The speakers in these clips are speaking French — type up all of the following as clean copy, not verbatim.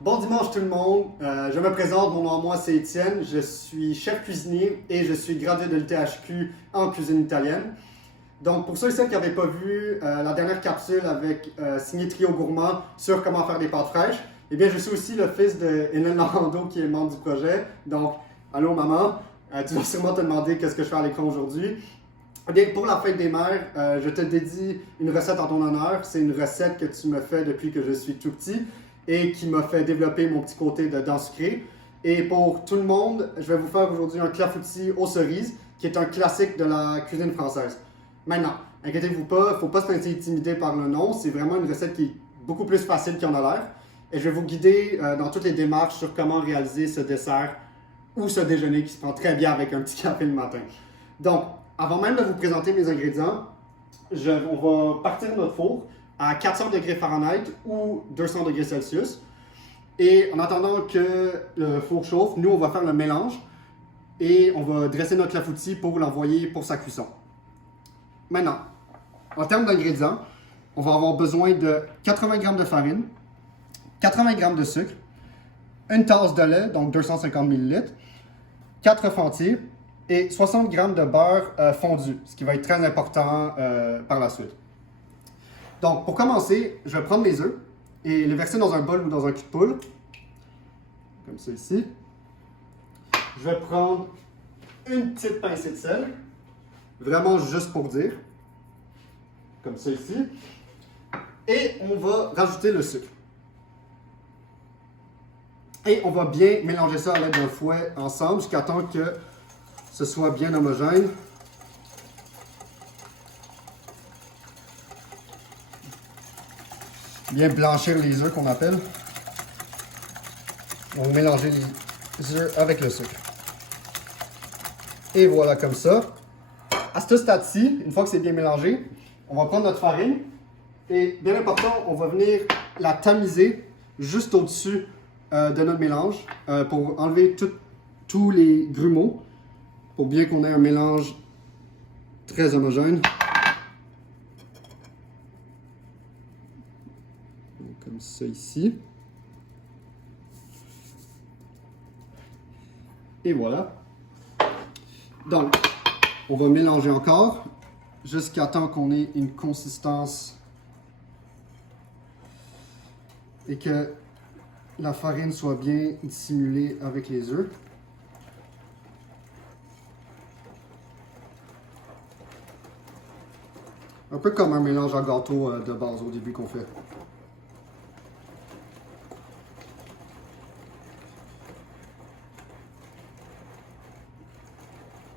Bon dimanche tout le monde, je me présente, mon nom à moi c'est Étienne, je suis chef cuisinier et je suis gradué de l'UTHQ en cuisine italienne. Donc pour ceux et celles qui n'avaient pas vu la dernière capsule avec signé Trio Gourmand sur comment faire des pâtes fraîches, eh bien je suis aussi le fils de Hélène Lorando qui est membre du projet. Donc, allô maman, tu vas sûrement te demander qu'est-ce que je fais à l'écran aujourd'hui. Eh bien, pour la fête des mères, je te dédie une recette en ton honneur. C'est une recette que tu me fais depuis que je suis tout petit et qui m'a fait développer mon petit côté de dent sucrée. Et pour tout le monde, je vais vous faire aujourd'hui un clafoutis aux cerises, qui est un classique de la cuisine française. Maintenant, inquiétez-vous pas, il ne faut pas se laisser intimider par le nom. C'est vraiment une recette qui est beaucoup plus facile qu'il en a l'air. Et je vais vous guider dans toutes les démarches sur comment réaliser ce dessert ou ce déjeuner qui se prend très bien avec un petit café le matin. Donc, avant même de vous présenter mes ingrédients, on va partir notre four à 400 degrés Fahrenheit ou 200 degrés Celsius. Et en attendant que le four chauffe, nous, on va faire le mélange et on va dresser notre clafoutis pour l'envoyer pour sa cuisson. Maintenant, en termes d'ingrédients, on va avoir besoin de 80 g de farine, 80 g de sucre, une tasse de lait, donc 250 ml, 4 œufs entiers et 60 g de beurre fondu, ce qui va être très important par la suite. Donc, pour commencer, je vais prendre mes œufs et les verser dans un bol ou dans un cul de poule, comme ça ici. Je vais prendre une petite pincée de sel, vraiment juste pour dire, comme ça ici. Et on va rajouter le sucre. Et on va bien mélanger ça à l'aide d'un fouet ensemble jusqu'à temps que ce soit bien homogène. Bien blanchir les œufs qu'on appelle. On va mélanger les œufs avec le sucre. Et voilà comme ça. À ce stade-ci, une fois que c'est bien mélangé, on va prendre notre farine et, bien important, on va venir la tamiser juste au-dessus de notre mélange pour enlever tous les grumeaux, pour bien qu'on ait un mélange très homogène. Comme ça ici. Et voilà. Donc, on va mélanger encore jusqu'à temps qu'on ait une consistance et que la farine soit bien dissimulée avec les œufs. Un peu comme un mélange à gâteau de base au début qu'on fait.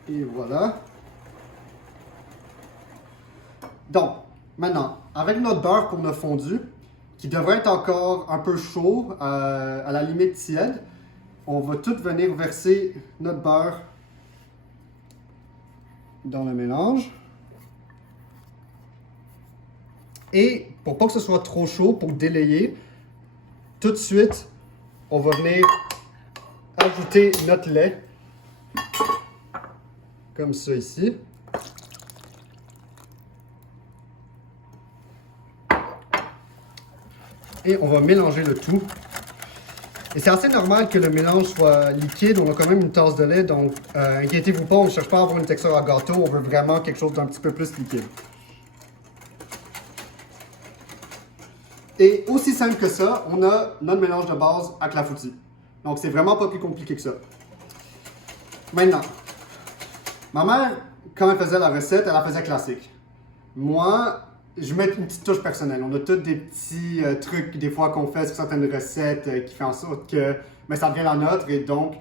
Et voilà. Donc, maintenant, avec notre beurre qu'on a fondu, qui devrait être encore un peu chaud, à la limite tiède, on va tout venir verser notre beurre dans le mélange. Et pour pas que ce soit trop chaud, pour délayer, tout de suite, on va venir ajouter notre lait, comme ça ici. Et on va mélanger le tout. Et c'est assez normal que le mélange soit liquide. On a quand même une tasse de lait, donc inquiétez-vous pas, on ne cherche pas à avoir une texture à gâteau, on veut vraiment quelque chose d'un petit peu plus liquide. Et aussi simple que ça, on a notre mélange de base à clafoutis. Donc c'est vraiment pas plus compliqué que ça. Maintenant, ma mère, quand elle faisait la recette, elle la faisait classique. Moi, je mets une petite touche personnelle. On a tous des petits trucs, des fois, qu'on fait sur certaines recettes qui font en sorte que ça devient la nôtre. Et donc,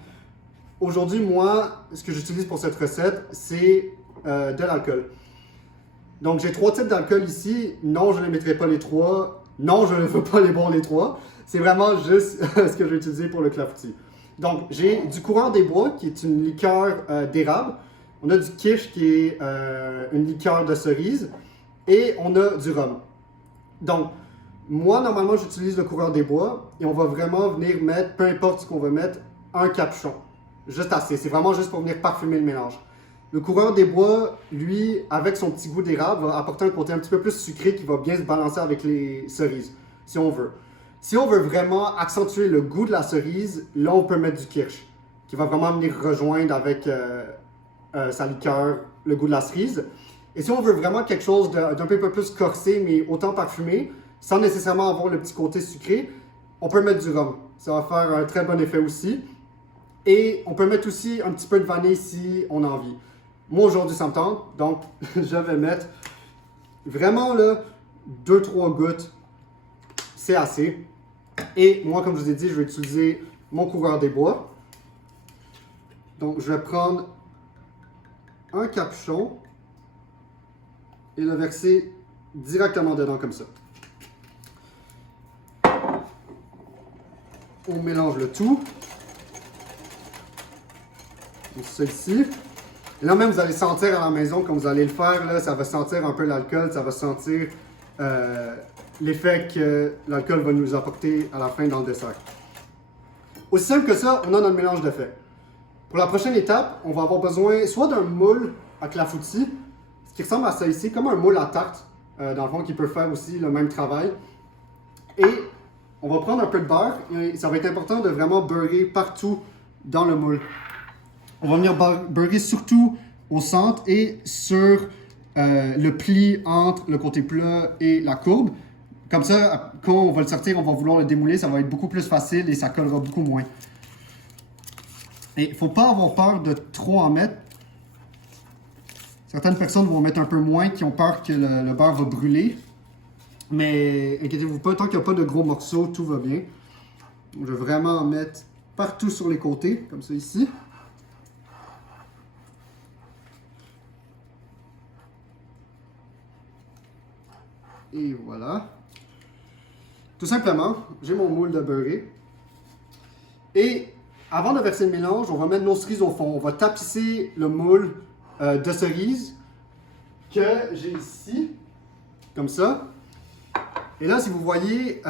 aujourd'hui, moi, ce que j'utilise pour cette recette, c'est de l'alcool. Donc, j'ai 3 types d'alcool ici. Non, je ne les mettrai pas les 3. Non, je ne veux pas les boire les 3. C'est vraiment juste ce que je vais utiliser pour le clafoutis. Donc, j'ai du courant des bois, qui est une liqueur d'érable. On a du kirsch, qui est une liqueur de cerise. Et on a du rhum. Donc, moi, normalement, j'utilise le courant des bois. Et on va vraiment venir mettre, peu importe ce qu'on va mettre, un capuchon. Juste assez. C'est vraiment juste pour venir parfumer le mélange. Le coureur des bois, lui, avec son petit goût d'érable, va apporter un côté un petit peu plus sucré qui va bien se balancer avec les cerises, si on veut. Si on veut vraiment accentuer le goût de la cerise, là on peut mettre du kirsch, qui va vraiment venir rejoindre avec sa liqueur le goût de la cerise. Et si on veut vraiment quelque chose d'un peu plus corsé, mais autant parfumé, sans nécessairement avoir le petit côté sucré, on peut mettre du rhum. Ça va faire un très bon effet aussi. Et on peut mettre aussi un petit peu de vanille si on a envie. Moi aujourd'hui ça me tente, donc je vais mettre vraiment là 2-3 gouttes, c'est assez. Et moi comme je vous ai dit, je vais utiliser mon coureur des bois. Donc je vais prendre un capuchon et le verser directement dedans comme ça. On mélange le tout. Donc ça ici. Et là même, vous allez sentir à la maison, quand vous allez le faire, là, ça va sentir un peu l'alcool, ça va sentir l'effet que l'alcool va nous apporter à la fin dans le dessert. Aussi simple que ça, on a notre mélange de fait. Pour la prochaine étape, on va avoir besoin soit d'un moule à clafoutis, ce qui ressemble à ça ici, comme un moule à tarte, dans le fond, qui peut faire aussi le même travail. Et on va prendre un peu de beurre, et ça va être important de vraiment beurrer partout dans le moule. On va venir beurrer surtout au centre et sur le pli entre le côté plat et la courbe. Comme ça, quand on va le sortir, on va vouloir le démouler, ça va être beaucoup plus facile et ça collera beaucoup moins. Et il ne faut pas avoir peur de trop en mettre. Certaines personnes vont mettre un peu moins, qui ont peur que le beurre va brûler. Mais inquiétez-vous pas, tant qu'il n'y a pas de gros morceaux, tout va bien. Je vais vraiment en mettre partout sur les côtés, comme ça ici. Et voilà. Tout simplement, j'ai mon moule de beurré. Et avant de verser le mélange, on va mettre nos cerises au fond. On va tapisser le moule de cerises que j'ai ici, comme ça. Et là, si vous voyez,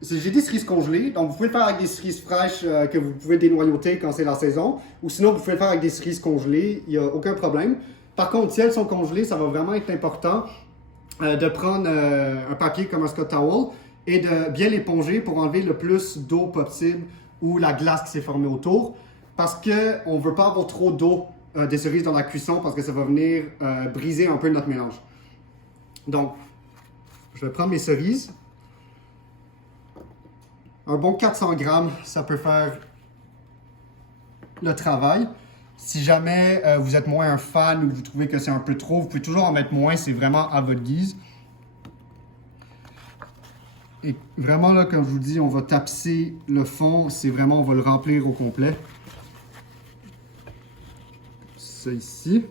j'ai des cerises congelées. Donc, vous pouvez le faire avec des cerises fraîches que vous pouvez dénoyauter quand c'est la saison. Ou sinon, vous pouvez le faire avec des cerises congelées. Il n'y a aucun problème. Par contre, si elles sont congelées, ça va vraiment être important de prendre un papier comme un Scott Towel et de bien l'éponger pour enlever le plus d'eau possible ou la glace qui s'est formée autour. Parce qu'on ne veut pas avoir trop d'eau des cerises dans la cuisson parce que ça va venir briser un peu notre mélange. Donc, je vais prendre mes cerises. Un bon 400 grammes, ça peut faire le travail. Si jamais vous êtes moins un fan ou vous trouvez que c'est un peu trop, vous pouvez toujours en mettre moins, c'est vraiment à votre guise. Et vraiment là, comme je vous dis, on va tapisser le fond, c'est vraiment, on va le remplir au complet. Ça ici.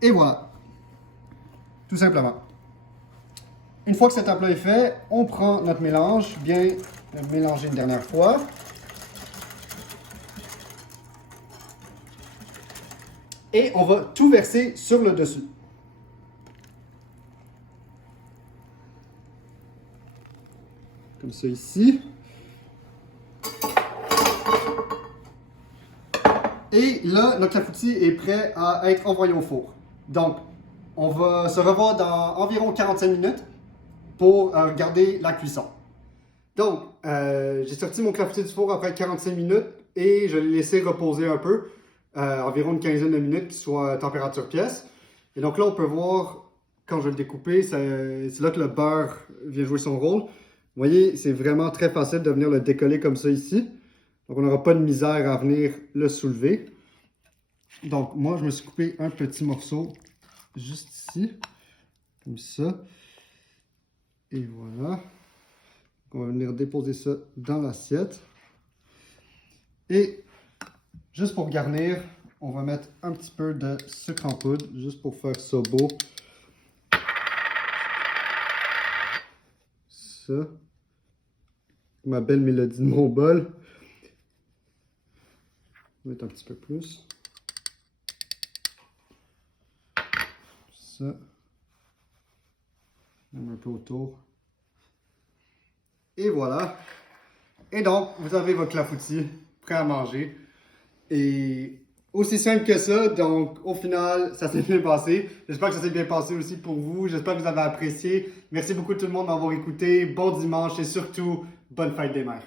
Et voilà. Tout simplement. Une fois que cet étape-là est fait, on prend notre mélange, bien le mélanger une dernière fois. Et on va tout verser sur le dessus. Comme ça ici. Et là, notre clafoutis est prêt à être envoyé au four. Donc, on va se revoir dans environ 45 minutes pour regarder la cuisson. Donc, j'ai sorti mon clafoutis du four après 45 minutes et je l'ai laissé reposer un peu, environ une quinzaine de minutes, qu'il soit à température pièce. Et donc là, on peut voir, quand je vais le découper, c'est là que le beurre vient jouer son rôle. Vous voyez, c'est vraiment très facile de venir le décoller comme ça ici. Donc, on n'aura pas de misère à venir le soulever. Donc, moi, je me suis coupé un petit morceau juste ici, comme ça. Et voilà. On va venir déposer ça dans l'assiette. Et juste pour garnir, on va mettre un petit peu de sucre en poudre, juste pour faire ça beau. Ça. Ma belle mélodie de mon bol. On va mettre un petit peu plus. Ça. Même un peu autour. Et voilà. Et donc, vous avez votre clafoutis prêt à manger. Et Aussi simple que ça, donc au final, ça s'est bien passé. J'espère que ça s'est bien passé aussi pour vous. J'espère que vous avez apprécié. Merci beaucoup tout le monde d'avoir écouté. Bon dimanche et surtout, bonne fête des mères.